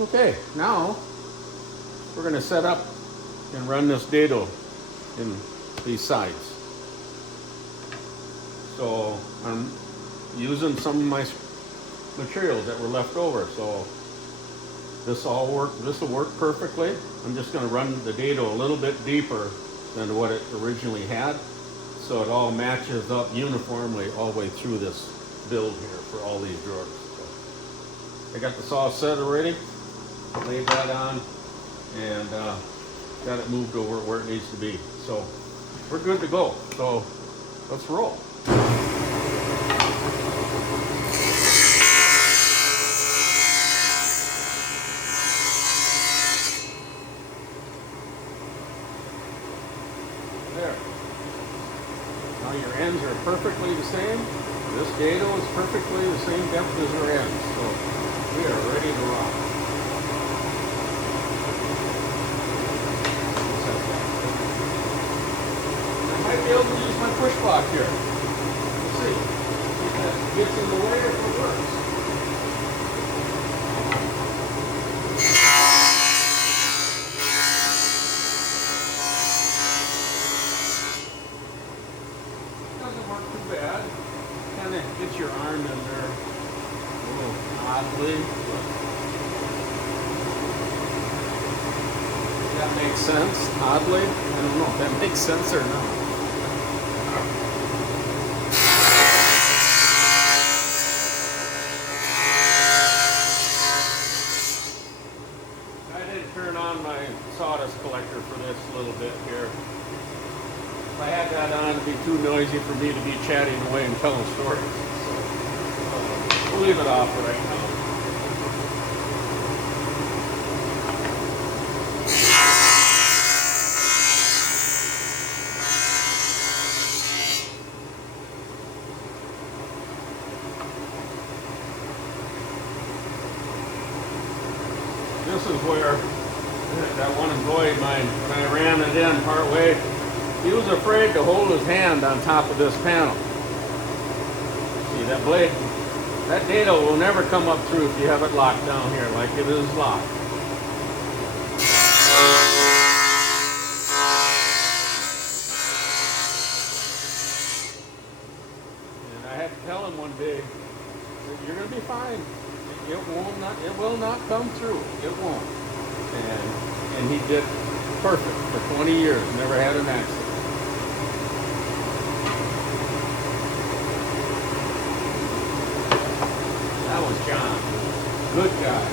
Okay, now we're going to set up and run this dado in these sides. So I'm using some of my materials that were left over. So this will work perfectly. I'm just going to run the dado a little bit deeper than what it originally had, so it all matches up uniformly all the way through this build here for all these drawers. So I got the saw set already, laid that on, and got it moved over where it needs to be. So we're good to go. So let's roll. There. Now your ends are perfectly the same. This dado is perfectly the same depth as our ends. So we are ready to rock. I might be able to use my push block here. We'll see if that gets in the way or if it works. Doesn't work too bad. Kind of gets your arm in there a little oddly. If that makes sense, oddly. I don't know if that makes sense or not. I did turn on my sawdust collector for this little bit here. If I had that on, it'd be too noisy for me to be chatting away and telling stories. So we'll leave it off for right now. This is where that one employee of mine, when I ran it in part way, he was afraid to hold his hand on top of this panel. See that blade? That dado will never come up through if you have it locked down here like it is locked. And I had to tell him one day, you're going to be fine. It will not come through. It won't. And he did perfect for 20 years, never had an accident. That was John. Good guy.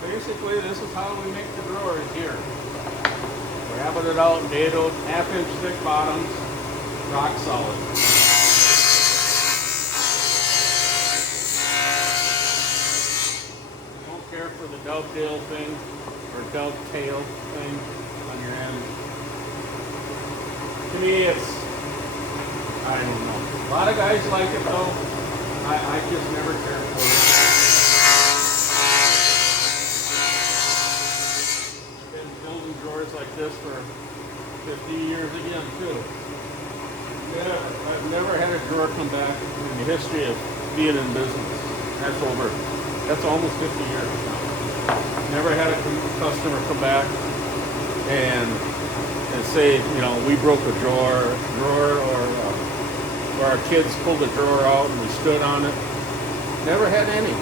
Basically, this is how we make the drawers here. We're having it out in dado, half-inch thick bottoms, rock solid. Don't care for the dovetail thing or dovetail thing on your end. To me, it's, I don't know. A lot of guys like it though. I just never cared for it. Drawers like this for 50 years again too. Yeah, I've never had a drawer come back in the history of being in business. That's almost 50 years now. Never had a customer come back and say, you know, we broke a drawer or our kids pulled a drawer out and we stood on it. Never had any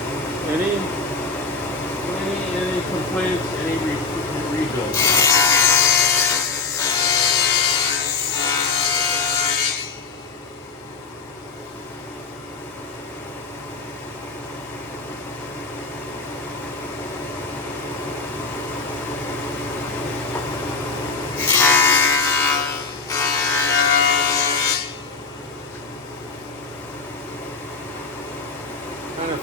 complaints, any rebuilds.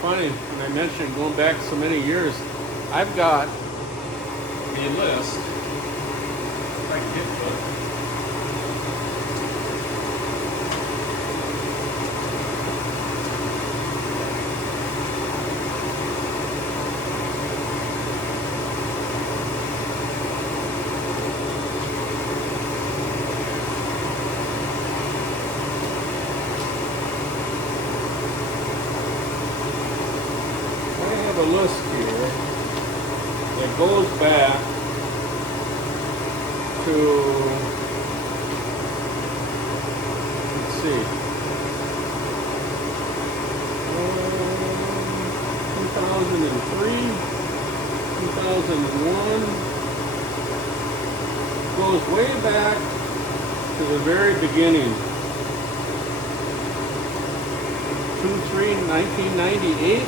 funny when I mentioned going back so many years. I've got a list. If I can get to it. A list here that goes back to, let's see, 2003, 2001, goes way back to the very beginning. 1998.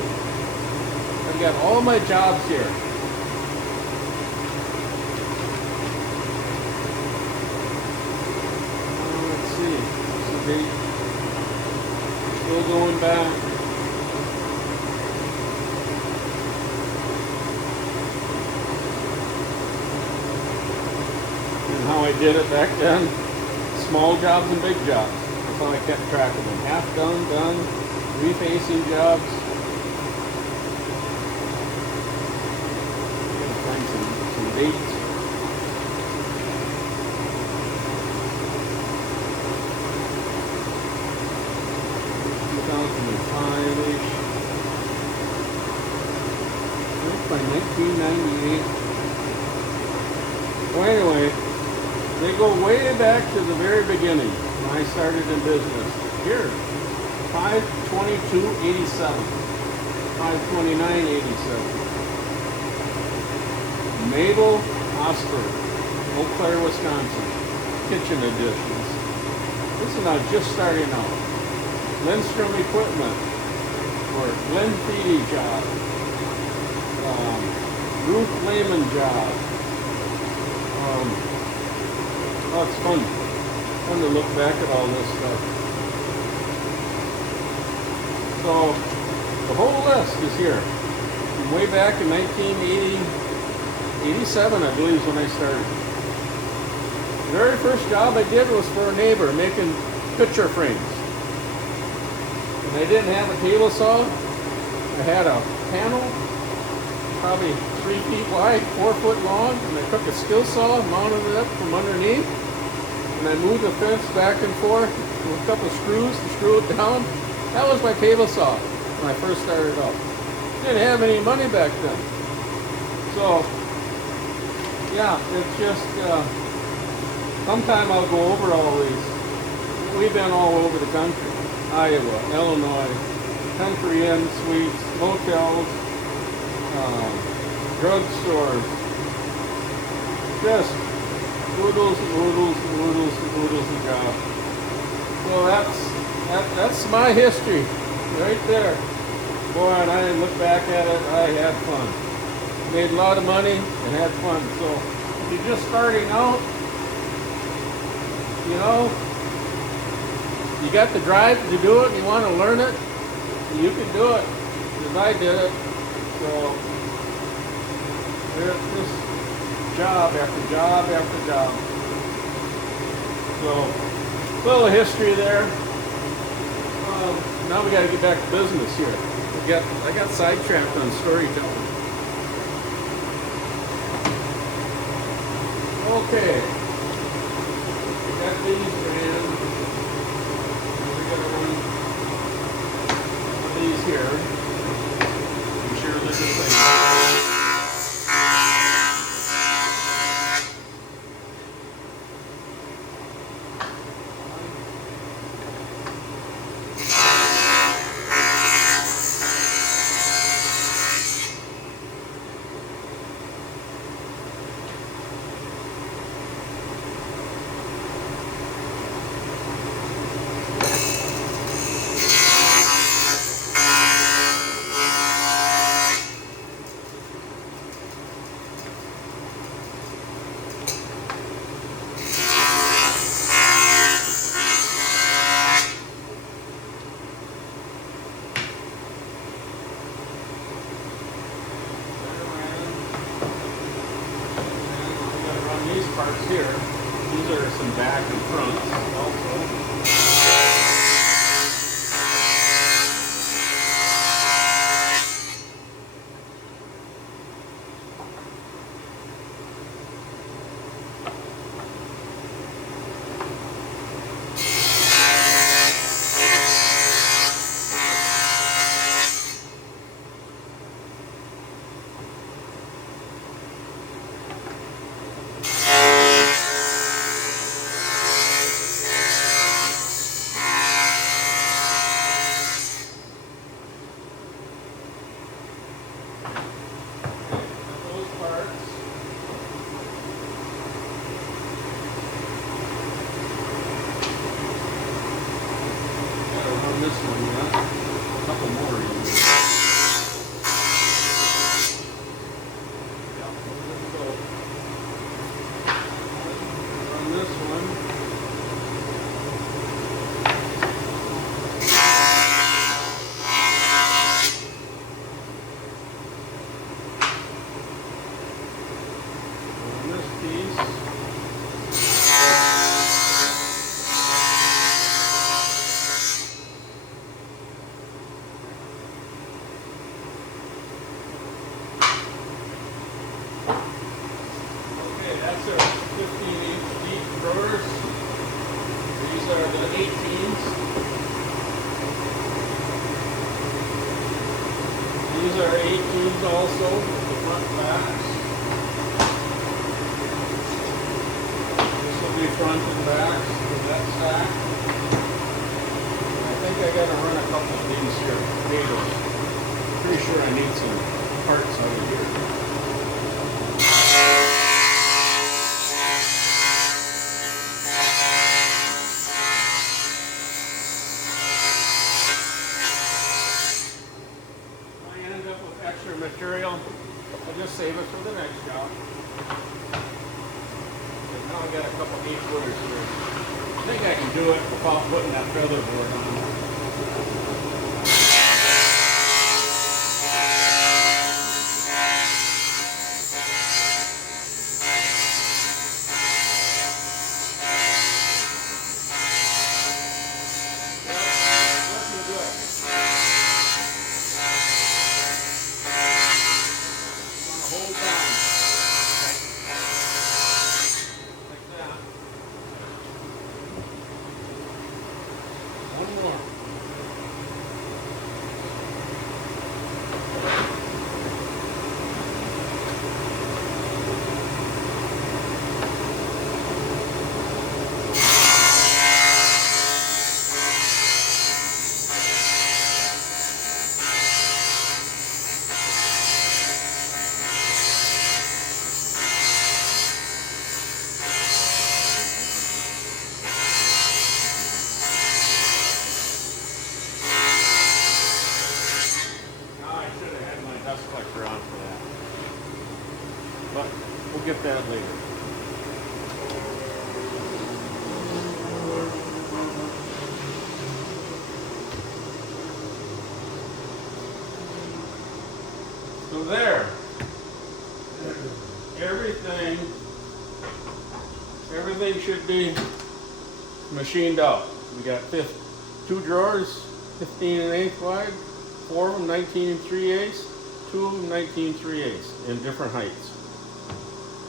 I've got all my jobs here. Let's see. What's the date? Still going back. And how I did it back then. Small jobs and big jobs. That's how I kept track of them. Half done, done. Refacing jobs. Dates. 2005-ish. By 1998. Well, anyway, they go way back to the very beginning when I started in business. Here, 5/22/87, 5/29/87. Mabel Osper, Eau Claire, Wisconsin. Kitchen additions. This is not just starting out. Lindstrom Equipment for Glenn Feedy job. Ruth Lehman job. Oh, it's fun. Fun to look back at all this stuff. So the whole list is here. From way back in 1987, I believe, is when I started. The very first job I did was for a neighbor making picture frames. And I didn't have a table saw. I had a panel, probably 3 feet wide, 4 foot long, and I took a skill saw, mounted it up from underneath, and I moved the fence back and forth with a couple of screws to screw it down. That was my table saw when I first started out. Didn't have any money back then. So, yeah, it's just, sometime I'll go over all these. We've been all over the country. Iowa, Illinois, country inn suites, motels, drugstores. Just oodles and oodles and oodles and oodles of jobs. So that's my history right there. Boy, and I look back at it, I had fun. Made a lot of money and had fun. So if you're just starting out, you know, you got the drive to do it, you want to learn it, you can do it. Because I did it. So there's just job after job after job. So a little history there. Now we got to get back to business here. I got sidetracked on storytelling. Okay. We got these and we got to run these here. Be sure they're just like These are some back and fronts also. This one, yeah. A couple more. Yeah, let's go. Run this one. Run this piece. That's our 15-inch deep drawers. These are the 18s. These are 18s also, the front backs. This will be front and backs for that stack. I think I got to run a couple of these here, potatoes. Pretty sure I need some parts out of here. Extra material, I'll just save it for the next job. But now I got a couple 8-footers here. I think I can do it without putting that feather board on. One more. Dust collector on for that. But we'll get that later. So there. Everything should be machined out. We got 2 drawers, 15 1/8 wide, 4 of them 19 3/8. 2 of them 19 3/8 in different heights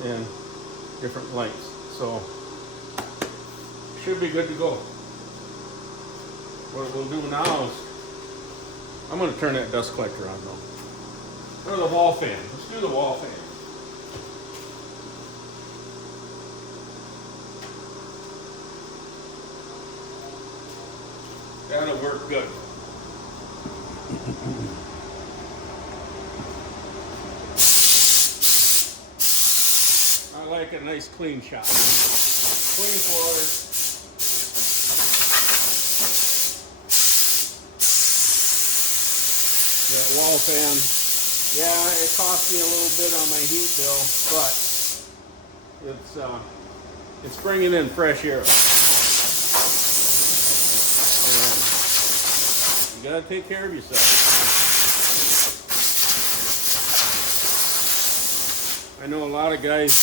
and different lengths. So should be good to go. What we'll do now is I'm going to turn that dust collector on though. Or the wall fan. Let's do the wall fan. That'll work good. I like a nice clean shop. Clean floors. The wall fan, yeah, it cost me a little bit on my heat bill, but it's bringing in fresh air. And you gotta take care of yourself. I know a lot of guys,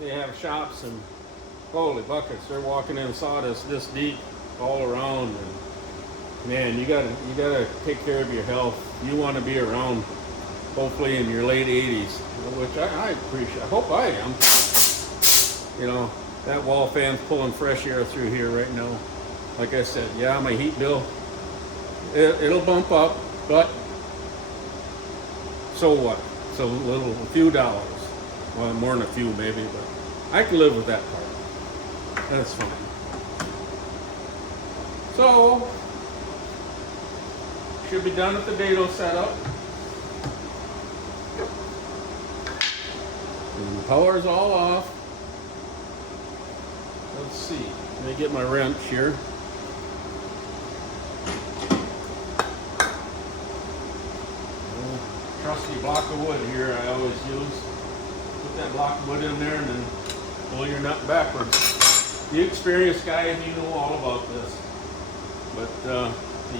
they have shops and Holy buckets, they're walking in sawdust this deep all around, and man, you gotta take care of your health. You want to be around, hopefully in your late 80s, which I appreciate. I hope I am. You know, that wall fan's pulling fresh air through here right now. Like I said, yeah, my heat bill, it'll bump up, but so what? It's a few dollars. Well, more than a few maybe, but I can live with that part. That's fine. So, should be done with the dado setup. And the power's all off. Let's see. Let me get my wrench here. Trusty block of wood here I always use. Put that block of wood in there and then pull your nut backwards. The experienced guys, you know all about this. But the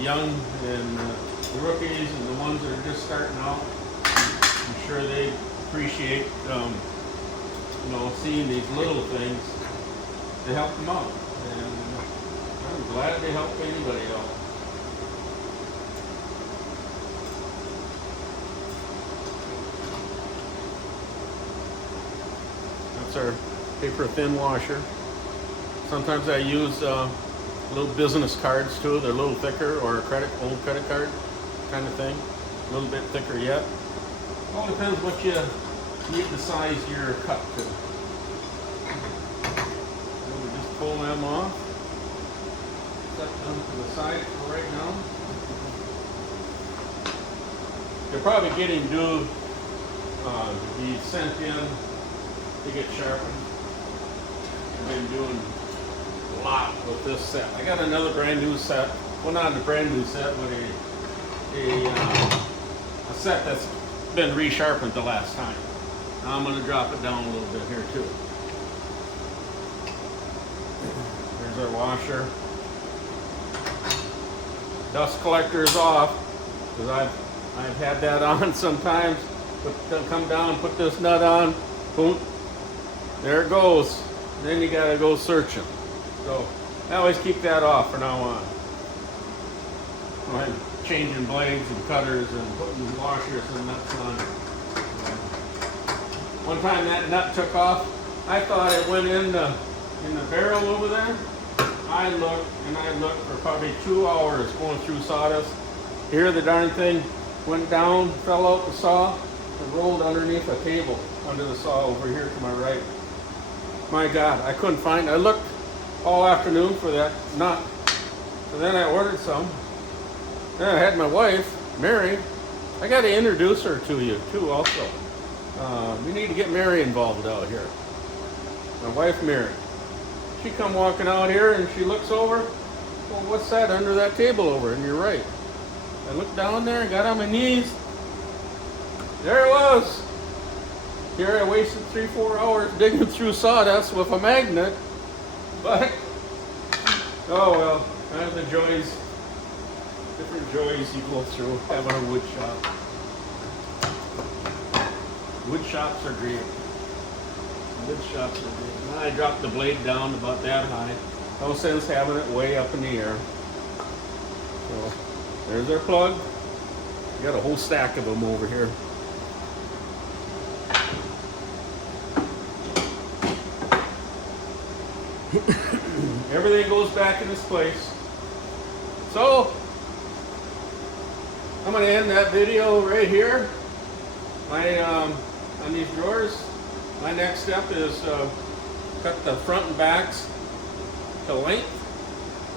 young and the rookies and the ones that are just starting out, I'm sure they appreciate you know, seeing these little things to help them out. And I'm glad they help anybody out. That's our paper thin washer. Sometimes I use little business cards too. They're a little thicker, or a old credit card kind of thing. A little bit thicker yet. All depends what you need the size you're cut to. And we just pull them off. Set them to the side for right now. They're probably getting due be sent in to get sharpened. I've been doing a lot with this set. I got another brand new set. Well, not a brand new set, but a set that's been resharpened the last time. Now I'm going to drop it down a little bit here too. There's our washer. Dust collector is off because I've had that on sometimes. But come down, put this nut on, boom, there it goes. Then you got to go searching. So I always keep that off from now on. I'm changing blades and cutters and putting washers and nuts on. One time that nut took off, I thought it went in the barrel over there. I looked for probably 2 hours going through sawdust. Here the darn thing went down, fell out the saw, and rolled underneath a table under the saw over here to my right. My God, I couldn't find it. I looked all afternoon for that nut. So then I ordered some. Then I had my wife, Mary. I got to introduce her to you too also. We need to get Mary involved out here. My wife, Mary. She come walking out here and she looks over. Well, what's that under that table over? And you're right. I looked down there and got on my knees. There it was. Here I wasted 3-4 hours digging through sawdust with a magnet. But, oh well, I have the joys, different joys you go through having a wood shop. Wood shops are great. Wood shops are great. Now I dropped the blade down about that high. No sense having it way up in the air. So, there's our plug. We got a whole stack of them over here. Everything goes back in its place. So, I'm going to end that video right here. On these drawers, my next step is cut the front and backs to length,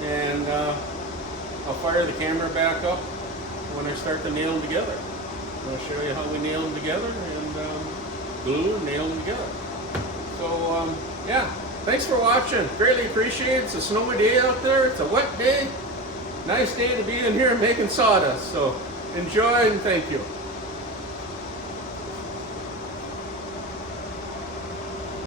and I'll fire the camera back up when I start to nail them together. I'll show you how we nail them together and glue and nail them together. So yeah, thanks for watching. Greatly appreciate it. It's a snowy day out there. It's a wet day. Nice day to be in here making sawdust. So enjoy and thank you.